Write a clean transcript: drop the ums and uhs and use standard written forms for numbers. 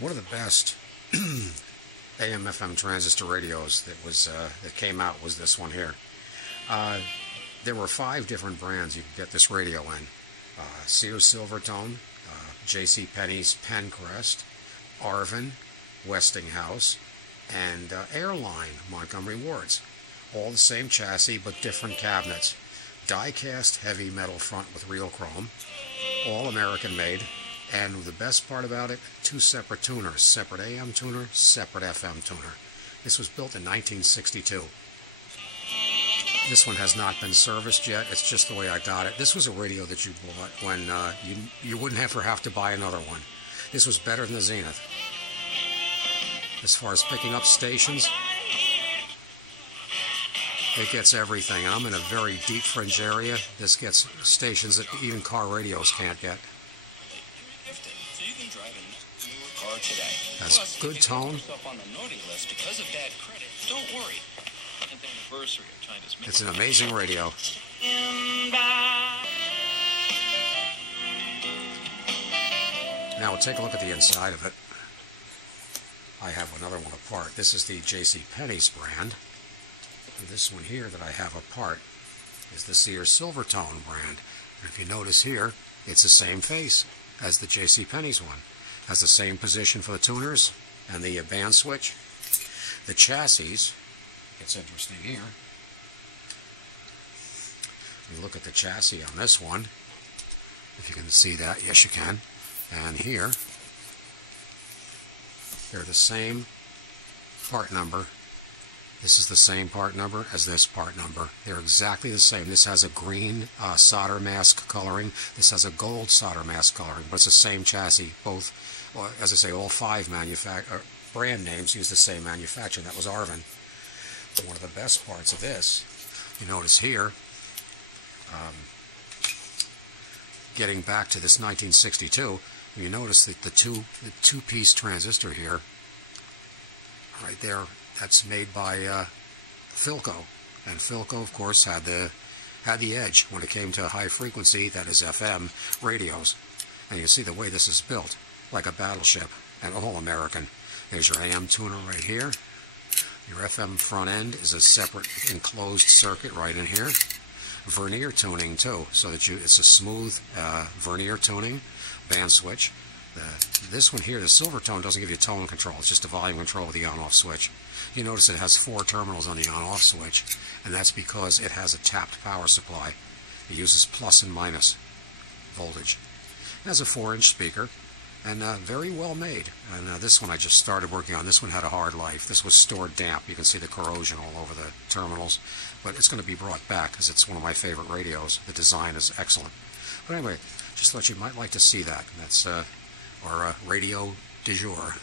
One of the best AM/FM transistor radios that came out was this one here. There were 5 different brands you could get this radio in. Sears Silvertone, J.C. Penney's Pencrest, Arvin, Westinghouse, and Airline Montgomery Wards. All the same chassis but different cabinets. Die-cast heavy metal front with real chrome, all American made, and the best part about it, 2 separate tuners, separate AM tuner, separate FM tuner. This was built in 1962. This one has not been serviced yet. It's just the way I got it. This was a radio that you bought when you wouldn't ever have to buy another one. This was better than the Zenith. As far as picking up stations, it gets everything. I'm in a very deep fringe area. This gets stations that even car radios can't get. Has good tone. It's an amazing radio. Now we'll take a look at the inside of it. I have another one apart. This is the J.C. Penney's brand. And this one here that I have apart is the Sears Silvertone brand. And if you notice here, it's the same face as the J.C. Penney's one. Has the same position for the tuners and the band switch. The chassis, it's interesting here. You look at the chassis on this one, if you can see that. Yes, you can. And here, they're the same part number. This is the same part number as this part number. They're exactly the same. This has a green solder mask coloring. This has a gold solder mask coloring, but it's the same chassis. Both, well, as I say, all 5 brand names use the same manufacturer. That was Arvin. But one of the best parts of this, you notice here, getting back to this 1962, you notice that the two-piece transistor here, right there, that's made by Philco, and Philco, of course, had the edge when it came to high frequency, that is FM radios. And you see the way this is built, like a battleship, and all American. There's your AM tuner right here. Your FM front end is a separate enclosed circuit right in here. Vernier tuning too, so that it's a smooth vernier tuning, band switch. This one here, the Silvertone, doesn't give you tone control. It's just a volume control with the on-off switch. You notice it has 4 terminals on the on-off switch, and that's because it has a tapped power supply. It uses plus and minus voltage. It has a 4-inch speaker, and very well made. And this one I just started working on. This one had a hard life. This was stored damp. You can see the corrosion all over the terminals, but it's going to be brought back because it's one of my favorite radios. The design is excellent. But anyway, just thought you might like to see that. That's our radio du jour.